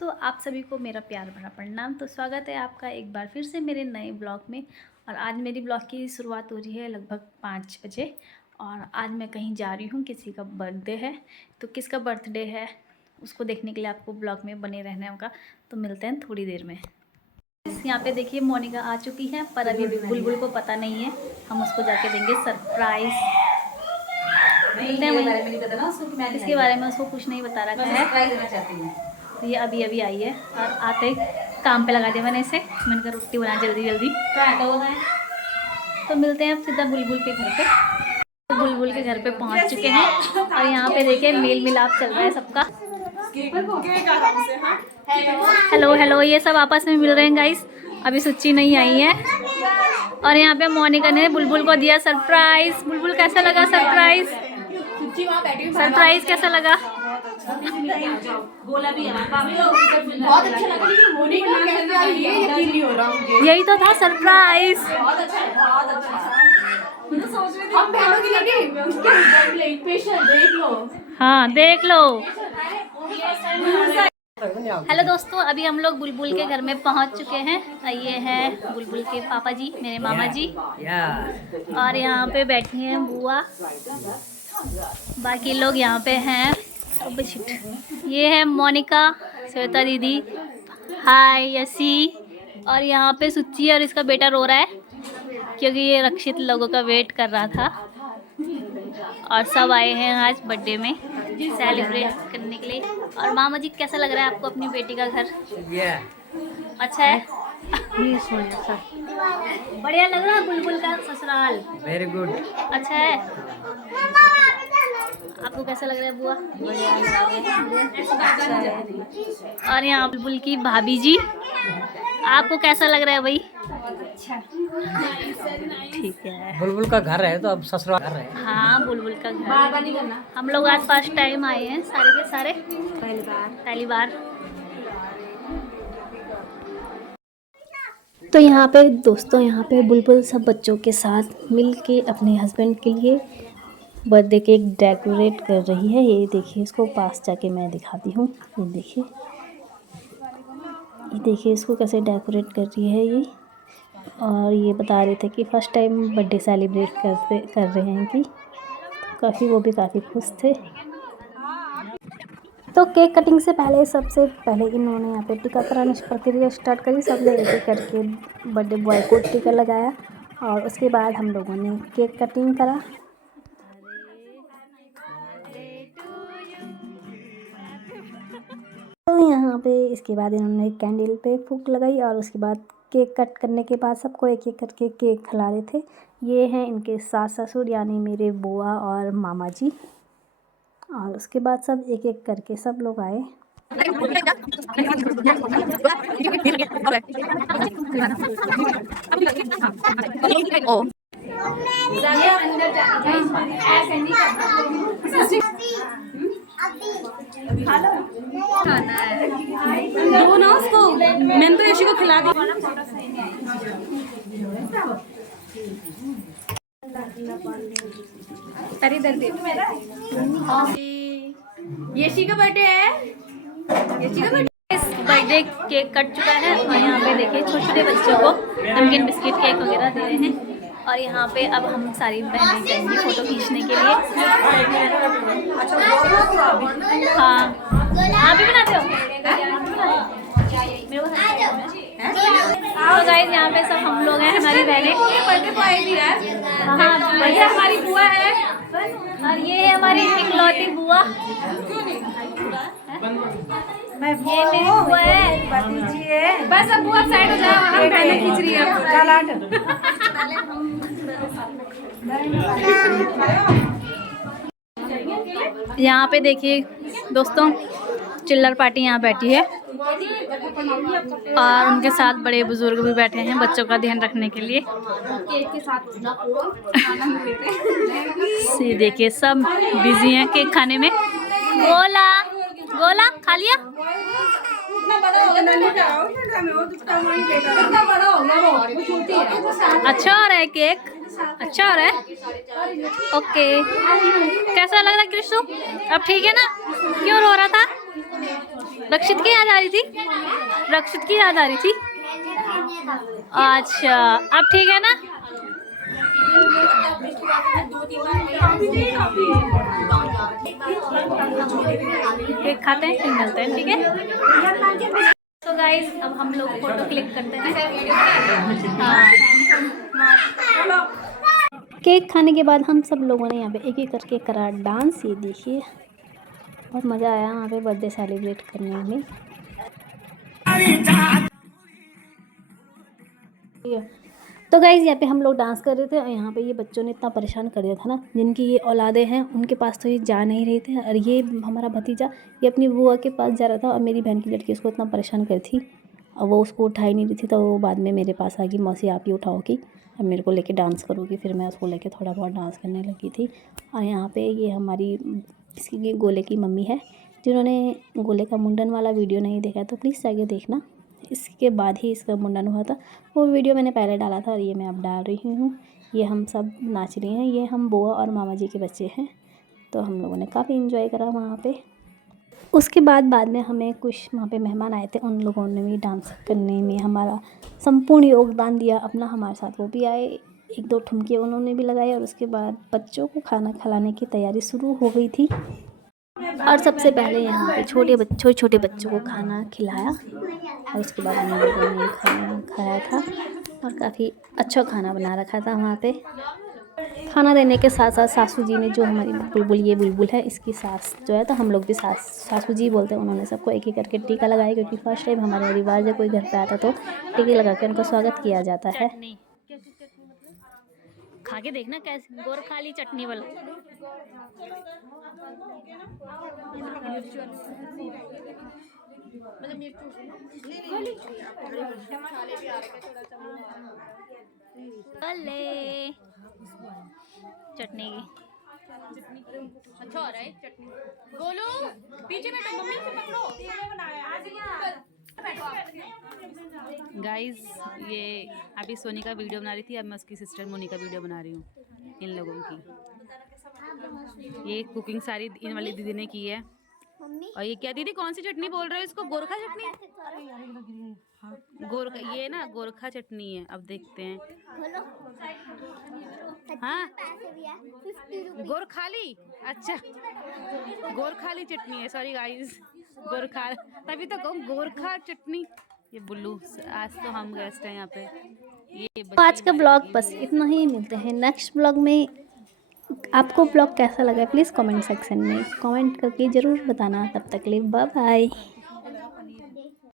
दोस्तों, आप सभी को मेरा प्यार भरा प्रणाम। तो स्वागत है आपका एक बार फिर से मेरे नए ब्लॉग में। और आज मेरी ब्लॉग की शुरुआत हो रही है लगभग 5 बजे। और आज मैं कहीं जा रही हूँ, किसी का बर्थडे है। तो किसका बर्थडे है उसको देखने के लिए आपको ब्लॉग में बने रहने होगा। तो मिलते हैं थोड़ी देर में। यहाँ पे देखिए मोनिका आ चुकी है, पर अभी बुलबुल को पता नहीं है। हम उसको जाके देंगे सरप्राइज़। इसके बारे में उसको कुछ नहीं बता रखा है। तो ये अभी अभी आई है और आते ही काम पे लगा दिया मैंने इसे। मैंने कहा रोटी बना जल्दी जल्दी। तो मिलते हैं अब सीधा बुलबुल के घर पे। तो बुलबुल के घर पे पहुंच चुके हैं और यहाँ पे देखिए मेल मिलाप चल रहा है सबका। हेलो हेलो, ये सब आपस में मिल रहे हैं गाइस। अभी सुच्ची नहीं आई है। और यहाँ पे मोनिका ने बुलबुल को दिया सरप्राइज। बुलबुल कैसा लगा सरप्राइज? सरप्राइज कैसा लगा? बोला भी बहुत अच्छा लगा, लेकिन मोनिका कैसे आई ये यकीन नहीं हो रहा मुझे। यही तो था सरप्राइज। बहुत अच्छा है, बहुत अच्छा। मैं तो सोच रही थी हम बहनों की लगी उसके बर्थडे स्पेशल देख लो। हाँ देख लो। हेलो दोस्तों, अभी हम लोग बुलबुल के घर में पहुंच चुके हैं। ये हैं बुलबुल के पापा जी, मेरे मामा जी। और यहाँ पे बैठी हैं बुआ। बाकी लोग यहाँ पे हैं। ये है मोनिका, श्वेता दीदी, हाय यसी। और यहाँ पे सुच्ची और इसका बेटा रो रहा है क्योंकि ये रक्षित लोगों का वेट कर रहा था। और सब आए हैं आज बर्थडे में सेलिब्रेट करने के लिए। और मामा जी, कैसा लग रहा है आपको अपनी बेटी का घर? अच्छा है। बढ़िया लग रहा है बुलबुल का ससुराल। Very good. अच्छा है। आपको कैसा लग रहा है बुआ? और यहाँ बुलबुल की भाभी जी, आपको कैसा लग रहा है भाई? ठीक है। बुलबुल का घर है तो अब ससुराल घर है। हाँ बुलबुल का घर। हम लोग आज फर्स्ट टाइम आए हैं सारे के सारे, पहली बार। तो यहाँ पे दोस्तों, यहाँ पे बुलबुल सब बच्चों के साथ मिल के अपने हस्बैंड के लिए बर्थडे केक डेकोरेट कर रही है। ये देखिए, इसको पास जाके मैं दिखाती हूँ। ये देखिए इसको कैसे डेकोरेट कर रही है ये। और ये बता रहे थे कि फर्स्ट टाइम बर्थडे सेलिब्रेट कर रहे हैं कि वो भी काफ़ी खुश थे। तो केक कटिंग से पहले सबसे पहले इन्होंने यहाँ पे टीका कराने की प्रक्रिया स्टार्ट करी। सब ने एक करके बर्थडे बॉय को टीका लगाया और उसके बाद हम लोगों ने केक कटिंग करा। तो यहाँ पे इसके बाद इन्होंने कैंडल पे फूंक लगाई और उसके बाद केक कट करने के बाद सबको एक एक करके केक खिला रहे थे। ये हैं इनके सास ससुर यानी मेरे बुआ और मामा जी। और उसके बाद सब एक एक करके सब लोग आए। दो ना उसको, मैंने तो यशी को खिला दी। यशी का बर्थडे है। यशी का बर्थडे केक कट चुका है और यहाँ पे देखिए छोटे छोटे बच्चों को नमकीन बिस्किट केक वगैरह दे रहे हैं। और यहाँ पे अब हम सारी बहनें जाएंगी फ़ोटो खींचने के लिए। हाँ आप भी बनाते हो? तो गाइस यहाँ पे सब हम लोग हैं, हमारी बहनें। हाँ भैया हमारी बुआ है और ये है हमारी इकलौती बुआ। ये मेरी बुआ है। बस अब बुआ साइड हो जाओ, हम बहनें खींच रही है। यहाँ पे देखिए दोस्तों, चिल्लर पार्टी यहाँ बैठी है और उनके साथ बड़े बुजुर्ग भी बैठे हैं बच्चों का ध्यान रखने के लिए। ये देखिए सब बिजी हैं केक खाने में। गोला गोला खा लिया? अच्छा हो रहा है केक, अच्छा हो रहा है। ओके, कैसा लग रहा है कृष्णु? अब ठीक है ना? क्यों रो रहा था? रक्षित की याद आ रही थी? रक्षित की याद आ रही थी? अच्छा, अब ठीक है ना? केक खाते हैं फिर मिलते हैं, ठीक है? तो गाइस अब हम लोग फोटो क्लिक करते हैं। हाँ, केक खाने के बाद हम सब लोगों ने यहाँ पे एक एक करके करा डांस। ये देखिए बहुत मज़ा आया यहाँ पे बर्थडे सेलिब्रेट करने में। तो गाइज़ यहाँ पे हम लोग डांस कर रहे थे और यहाँ पे ये बच्चों ने इतना परेशान कर दिया था ना, जिनकी ये औलादे हैं उनके पास तो ये जा नहीं रहे थे। और ये हमारा भतीजा ये अपनी बुआ के पास जा रहा था और मेरी बहन की लड़की उसको इतना परेशान कर थी और वो उसको उठा ही नहीं रही थी। तो वो बाद में मेरे पास आ गई, मौसी आप ही उठाओगी अब मेरे को लेके डांस करोगी। फिर मैं उसको लेके थोड़ा बहुत डांस करने लगी थी। और यहाँ पे ये हमारी इसकी गोले की मम्मी है। जिन्होंने गोले का मुंडन वाला वीडियो नहीं देखा तो प्लीज़ जाके देखना, इसके बाद ही इसका मुंडन हुआ था। वो वीडियो मैंने पहले डाला था और ये मैं अब डाल रही हूँ। ये हम सब नाच रही हैं, ये हम बुआ और मामा जी के बच्चे हैं। तो हम लोगों ने काफ़ी इन्जॉय करा वहाँ पे। उसके बाद में हमें कुछ वहाँ पे मेहमान आए थे, उन लोगों ने भी डांस करने में हमारा संपूर्ण योगदान दिया अपना हमारे साथ। वो भी आए, एक दो ठुमके उन्होंने भी लगाए और उसके बाद बच्चों को खाना खिलाने की तैयारी शुरू हो गई थी। और सबसे पहले यहाँ पे छोटे बच्चों को खाना खिलाया और उसके बाद हम लोगों ने खाना खाया था और काफ़ी अच्छा खाना बना रखा था वहाँ पे। खाना देने के साथ साथ सासू जी ने, जो हमारी बुलबुल, ये बुलबुल है इसकी सास जो है, तो हम लोग भी सासू जी बोलते हैं, उन्होंने सबको एक एक करके टीका लगाया। क्योंकि फर्स्ट टाइम हमारे रिवाज है कोई घर पे आता तो टीके लगा के उनका स्वागत किया जाता है। खा के देखना कैसे गोरखाली चटनी वाला। चटनी की अच्छा हो रहा है चटनी। गोलू पीछे बैठो, मम्मी से पकड़ो। गाइस ये अभी सोनी का वीडियो बना रही थी, अब मैं उसकी सिस्टर मोनी का वीडियो बना रही हूँ इन लोगों की। ये कुकिंग सारी इन वाली दीदी ने की है। और ये क्या दीदी कौन सी चटनी बोल रहे हो इसको? गोरखा चटनी? गोरखा, ये ना गोरखा चटनी है। अब देखते हैं। हाँ गोरखाली, अच्छा गोरखाली चटनी है, सॉरी गाइस गोरखा, तभी तो कहूँ गोरखा चटनी। ये बुल्लू, आज तो हम गेस्ट हैं यहाँ पे। ये आज का ब्लॉग बस इतना ही, मिलते हैं नेक्स्ट ब्लॉग में। आपको ब्लॉग कैसा लगा प्लीज़ कमेंट सेक्शन में कमेंट करके ज़रूर बताना। तब तक के लिए बाय बाय।